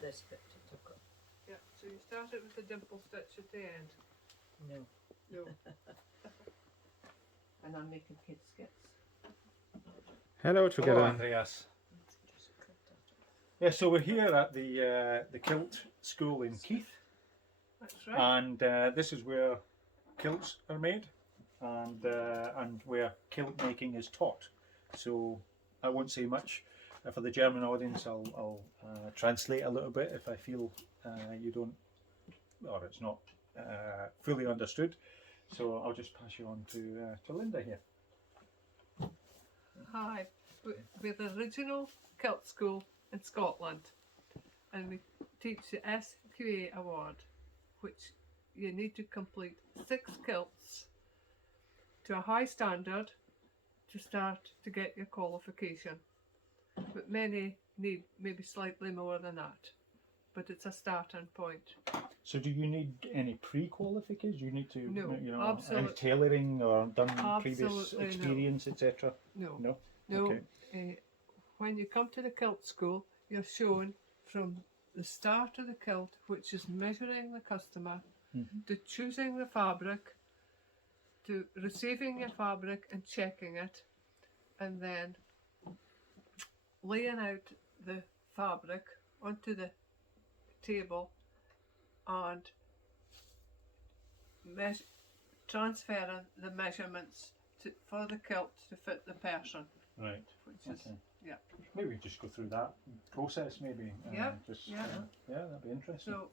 this bit to tuck up. Yeah, so you start it with a dimple stitch at the end. No. No. And I'm making kid skits. Hello together. Hello, Andreas. Yeah, so we're here at the Kilt school in Keith, That's right. and this is where kilts are made, and where kilt making is taught. So I won't say much for the German audience. I'll translate a little bit if I feel you don't, or it's not fully understood. So I'll just pass you on to Linda here. Hi, we're the original kilt school in Scotland, and we teach the SQA award, which you need to complete 6 kilts to a high standard to start to get your qualification. But many need maybe slightly more than that, but it's a starting point. So do you need any pre-qualifications? Do you need to, No, you know, absolutely. any tailoring or done previous Absolutely no. experience, etc.? No, No. no. Okay. When you come to the kilt school, you're shown from the start of the kilt, which is measuring the customer, to choosing the fabric, to receiving your fabric and checking it, and then laying out the fabric onto the table and transferring the measurements for the kilt to fit the person. Right. Which is, Okay. yeah. Maybe we just go through that process, maybe. Yeah, Just, yeah. yeah, that'd be interesting. So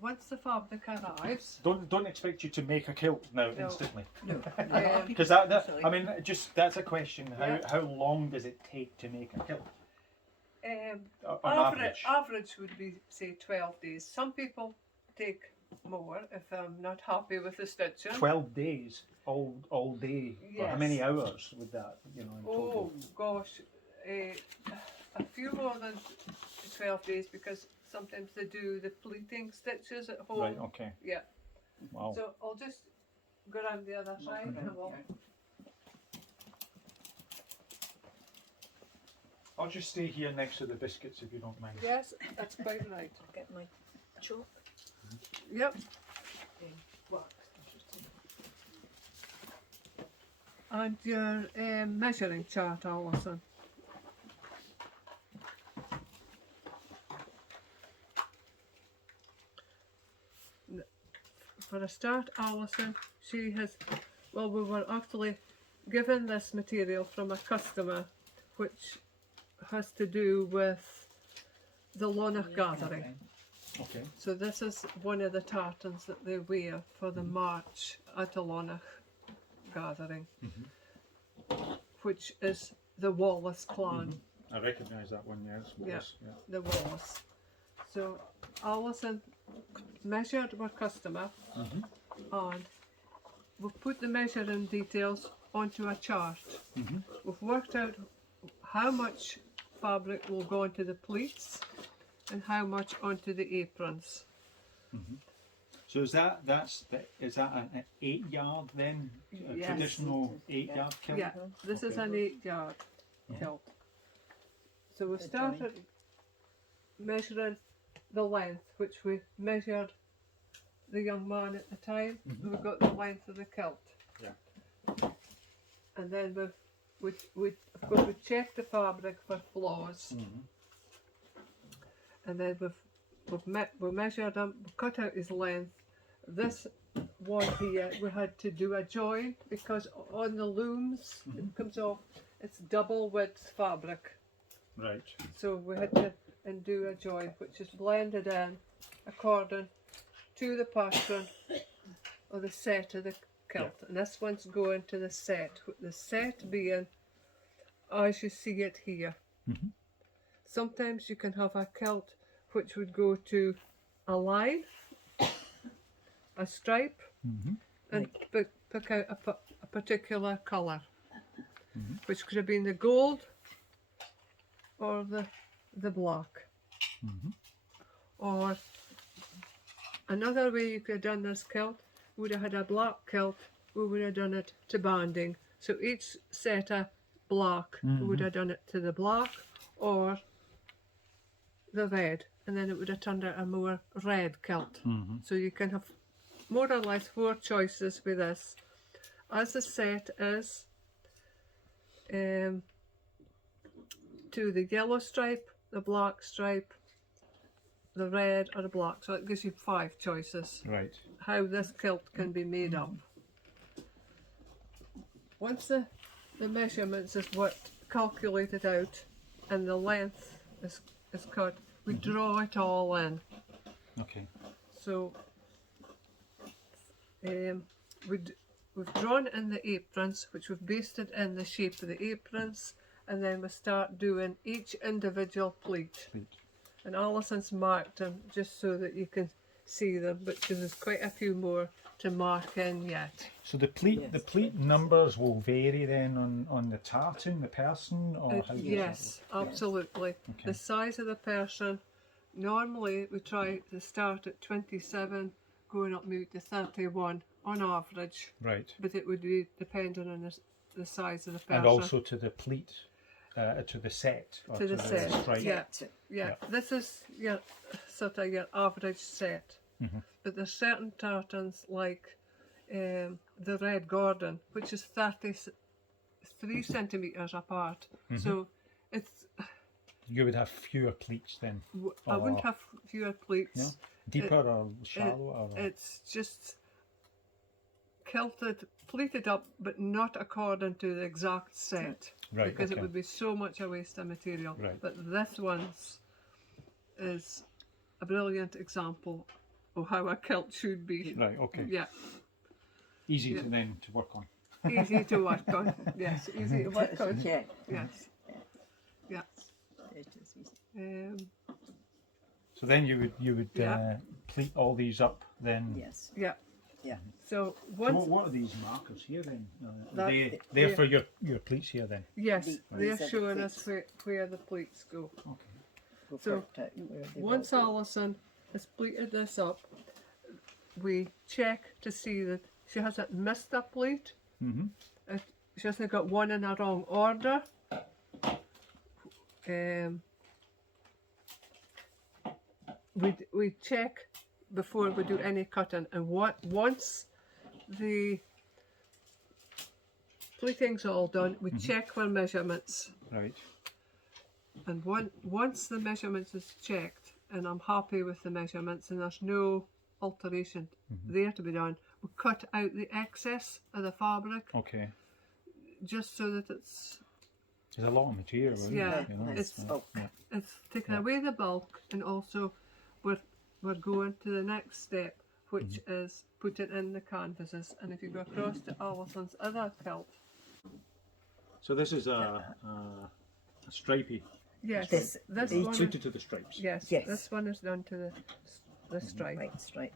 once the fabric arrives, Don't expect you to make a kilt now No. instantly. no, Because that I mean, just that's a question. How long does it take to make a kilt? On average would be say 12 days. Some people take more if I'm not happy with the stitching. 12 days, all day. Or how Yes. many hours would that, you know, in total? Oh gosh, a few more than 12 days, because sometimes they do the pleating stitches at home. Right. Okay. Yeah. Wow. So I'll just go around the other side and we'll. I'll just stay here next to the biscuits if you don't mind. Yes, that's quite right. I'll get my chalk. Yep. And your measuring chart, Alison. For a start, Alison, she has, well, we were actually given this material from a customer, which has to do with the Lonach gathering. Okay. So this is one of the tartans that they wear for the march at the Lonach gathering, which is the Wallace clan. I recognise that one. Yes. Wallace, yeah. The Wallace. So Alison measured our customer, and we've put the measuring details onto a chart. We've worked out how much fabric will go into the pleats and how much onto the aprons. So is that an 8-yard then? A Yes. traditional 8-yard kilt? Yeah, this is an 8-yard kilt. So we started measuring the length, which we measured the young man at the time. We got the length of the kilt. Yeah. And then we checked the fabric for flaws. And then we measured him, we cut out his length. This one here, we had to do a join, because on the looms, it comes off, it's double width fabric. Right. So we had to do a join, which is blended in according to the pattern or the set of the kilt. And this one's going to the set being as you see it here. Sometimes you can have a kilt which would go to a line, a stripe, and pick out a particular colour, which could have been the gold or the black. Or another way you could have done this kilt, would have had a black kilt, we would have done it to banding. So each set of black, we would have done it to the black or the red. and then it would have turned out a more red kilt. Mhm. So you can have more or less 4 choices with this. As the set is to the yellow stripe, the black stripe, the red or the black. So it gives you 5 choices Right. how this kilt can be made up. Once the measurements is what calculated out and the length is cut, we draw it all in. Okay. So we've drawn in the aprons, which we've basted in the shape of the aprons, and then we start doing each individual pleat. Pleat. And Alison's marked them just so that you can see them, but there's quite a few more to mark in yet. So the pleat numbers will vary then on the tartan, the person, or how does Yes, absolutely. Okay. The size of the person, normally we try to start at 27, going up maybe to 31 on average, that? Right. but it would be dependent on the size of the person. And also to the pleat, to the set, or To the set, stripe. yeah. This is your sort of your average set. Mhm. But there's certain tartans like the Red Gordon, which is 33 centimetres apart. So it's You would have fewer pleats then. I wouldn't Or- have fewer pleats. No? Deeper or shallower? Or... It's just kilted, pleated up, but not according to the exact set. Right, Because okay. it would be so much a waste of material. Right. But this one's is a brilliant example of how a kilt should be. Right, okay. Yeah, Easy Yeah. to then to work on. easy to work on. Yes, easy to work on. Yeah. Yes, yeah. It is easy. So then you would Yeah. pleat all these up then. Yes. Yeah. Yeah. So So once, what are these markers here then? That- They're yeah. for your pleats here then. yes, These they're are the showing us pleats. where the pleats go. Okay. We'll So, work out where they Once will go. Alison has pleated this up, we check to see that she hasn't missed a pleat. Mm-hmm. She hasn't got one in a wrong order. We check before we do any cutting, and once the pleating's all done, we check for measurements. Right. And once the measurements is checked, and I'm happy with the measurements, and there's no alteration there to be done, we cut out the excess of the fabric, Okay. just so that it's There's a lot of material. Isn't Yeah, it, you know? Nice it's- bulk. taking away the bulk, and also we're going to the next step, which is putting in the canvases. And if you go across to Alison's other kilt, So this is a stripy, yes, This- this these one, suited to the stripes. yes, Yes. this one is done to the stripe, Right stripe.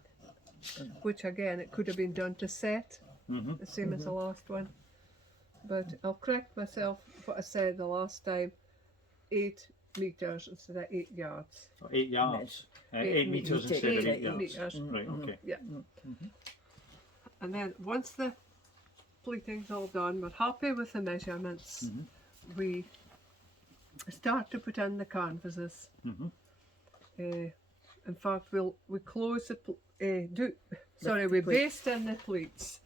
which again it could have been done to set, Mm-hmm. the same as the last one. But I'll correct myself what I said the last time: 8 meters instead of 8 yards. 8 yards. 8 meters meters. instead of 8 8 yards. meters. Right. Okay. Yeah. And then once the pleating's all done, we're happy with the measurements. We start to put in the canvases. Mhm. In fact, we close the we pleats. baste in the pleats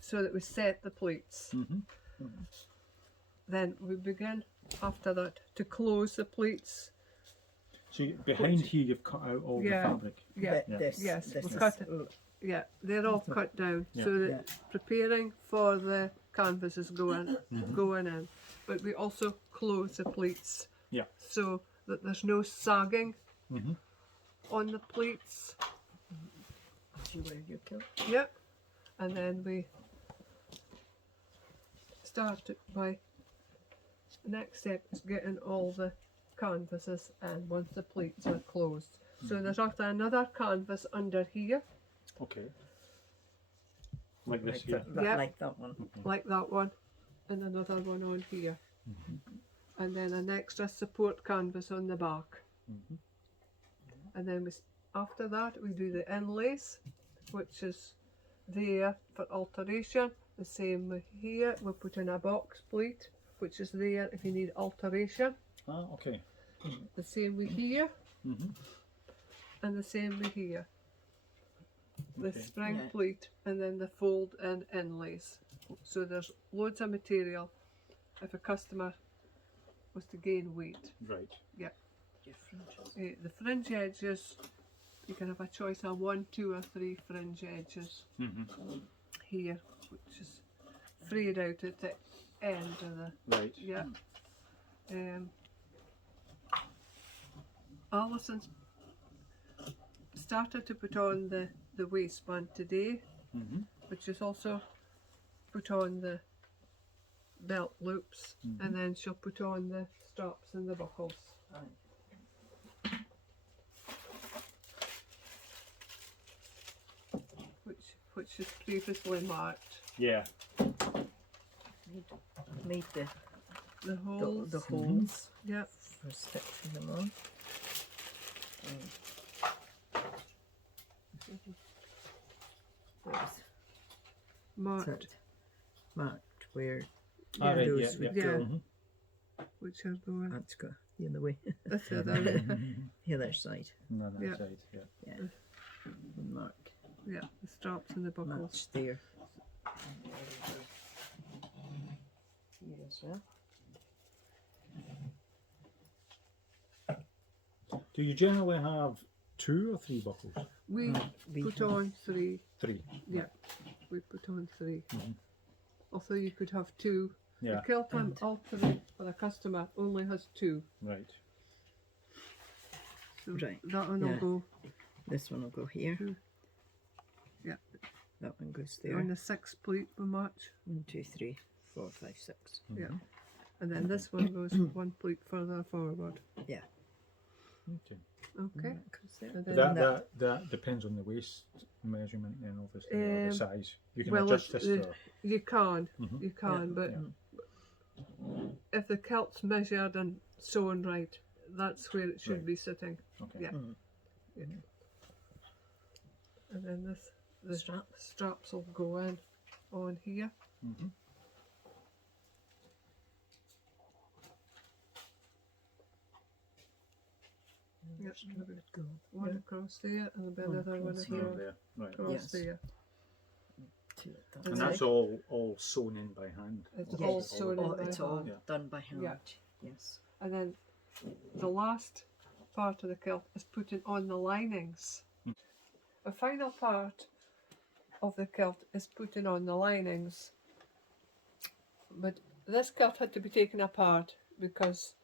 so that we set the pleats. Mhm. Then we begin after that to close the pleats. So behind here you've cut out all Yeah. the fabric. Yeah. But this, Yes, this we've is, cut it. Yeah, they're all cut down so that Yeah. preparing for the canvases going in. But we also close the pleats Yeah. so that there's no sagging Mhm. on the pleats. you wear your kilt. Yep. And then we start it by the next step is getting all the canvases in once the pleats are closed. So there's after another canvas under here, Okay. Like this Like here. that, Yeah. like that one. like that one, and another one on here. And then an extra support canvas on the back. And then after that we do the inlays, which is there for alteration. The same with here, we put in a box pleat, which is there if you need alteration. Ah, okay. The same with here, and the same with here. The Okay. spring Yeah. pleat and then the fold and inlays. So there's loads of material if a customer was to gain weight. Right. The fringe edges, you can have a choice of 1, 2 or 3 fringe edges here, which is freed out at the end of the, Right. yeah. Alison's started to put on the waistband today, but she's also put on the belt loops, and then she'll put on the straps and the buckles. Which is previously marked. Yeah. Made The holes. the holes Yeah. for stitching them on. There's Marked. marked where Ah, right, those yeah, would yeah. go. Mhm. Which are going. That's got the other way. That's the other way. The other side. No, that Yeah. side. Yeah. Yeah. And mark. Yeah, the straps and the buckles. Match there. Here as well. Do you generally have 2 or 3 buckles? We We put have- on 3. 3. Yeah, we put on 3. Mhm. Also, you could have 2. Yeah. The kilt I'm altering for the customer only has 2. Right. So Right, that one will yeah. go This one will go here. Yeah. That one goes there. on the 6 pleat we match. 1, 2, 3, 4, 5, 6. Yeah. And then this one goes 1 pleat further forward. Yeah. Okay. Okay. That goes there. And But then that depends on the waist measurement and obviously or the size. You can well, adjust this it's- for. you can, Mhm. you can, but Yeah. if the kilt's measured and sewn right, that's where it should Right. be sitting. Okay. Yeah. Mm. Yeah. And then the Strap. straps will go in on here. Mhm. Yep. Go. One across there and then One another one across across, here. There. Right. across Yes. there. Two at that And And side. that's all sewn in by hand. It's Yes. all sewn in Oh, by it's all hand. Yeah. done by hand. Yeah. Yes. And then the last part of the kilt is putting on the linings. The final part of the kilt is putting on the linings. But this kilt had to be taken apart because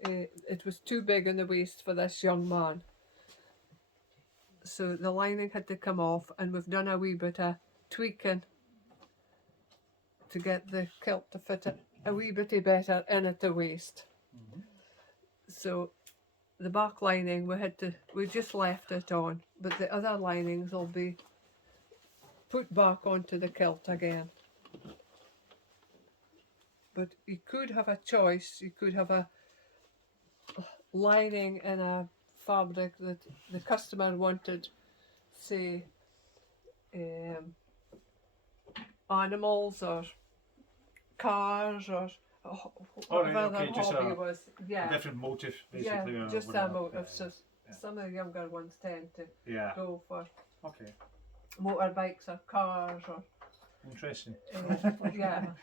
it was too big in the waist for this young man. So the lining had to come off, and we've done a wee bit of tweaking to get the kilt to fit a wee bit better in at the waist. So the back lining we just left it on, but the other linings will be put back onto the kilt again. But you could have a choice. You could have a lining in a fabric that the customer wanted, say, animals or cars or Oh, right, whatever okay, their just hobby a was. Yeah, Different motif, yeah, basically. or just a whatever. motive. So Yeah. some of the younger ones tend to Yeah. go for Okay. motorbikes or cars or Interesting. yeah.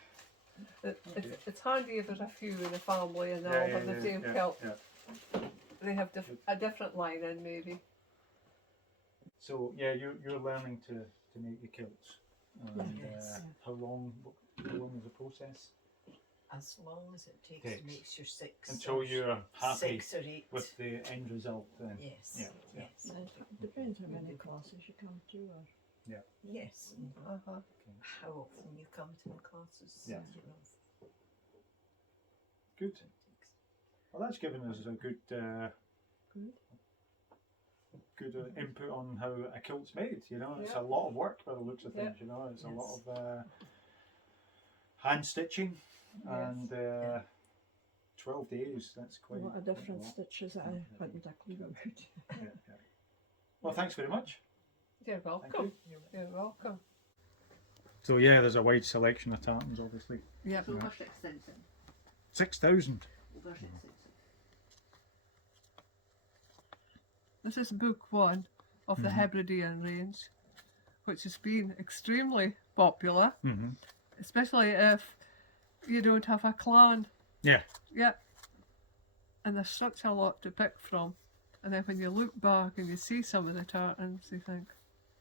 It's handy if there's a few in the family and they all have the same kilt. yeah. They have a different lining maybe. So yeah, you're learning to make the kilts. And Yes. how long is the process? As long as it takes Takes. to make your 6 Until you're happy 6 or 8. with the end result then. Yes. Yeah, yeah. Yes. Depends how many classes you come to. Or Yes. Uh-huh. How often you come to the classes. Yeah. You know. Good. Well, that's given us a good input on how a kilt's made. You know, it's Yeah. a lot of work by the looks of Yeah. things. You know, it's a Yes. lot of hand stitching and 12 days. That's a quite lot of quite a different lot. stitches that I hadn't a clue about. Yeah, yeah. Well, thanks very much. You're Thank welcome. you. You're welcome. So yeah, there's a wide selection of tartans, obviously. Yeah. So much extension. 6,000. Over 6,000. This is book 1 of the Hebridean range, which has been extremely popular, especially if you don't have a clan. Yeah. Yeah. And there's such a lot to pick from. And then when you look back and you see some of the tartans, you think,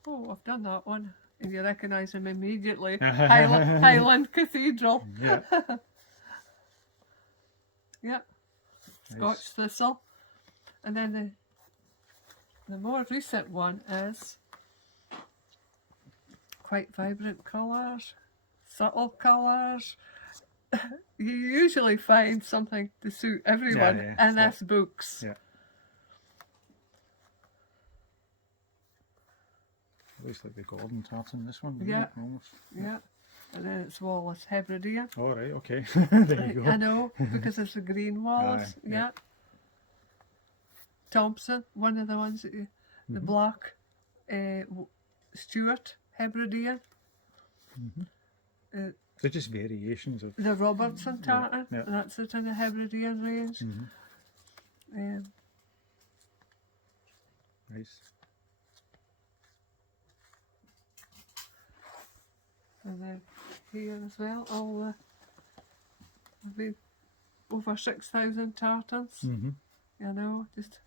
oh, I've done that one. And you recognise them immediately. Highland Cathedral. Yeah. Yeah. Scotch Nice. thistle. And then the more recent one is quite vibrant colours, subtle colours. You usually find something to suit everyone in this books. Yeah. Looks like the golden tartan, this one. doesn't Yeah. it, almost? Yeah. And then it's Wallace Hebridean. All right, okay. There you go. I know, because it's the green Wallace. Aye, Yeah. yeah. Thompson, one of the ones that you, the black Stuart Hebridean. They're just variations of. The Robertson tartan, yeah. that's it in the Hebridean range. Nice. And then here as well, all the, there've been over 6,000 tartans. You know, just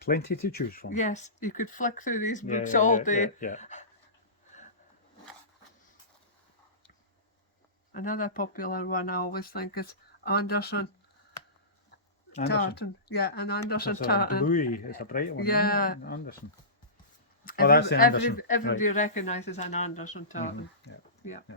Plenty to choose from. yes, you could flick through these Yeah, books yeah, all yeah, day. Yeah. Another popular one I always think is Anderson tartan. Yeah, an Anderson It's a tartan. bluey, it's a bright one. Yeah. isn't it? Anderson. Oh, that's the Anderson. Everybody recognises an Anderson tartan. Yeah. Yeah. Yeah.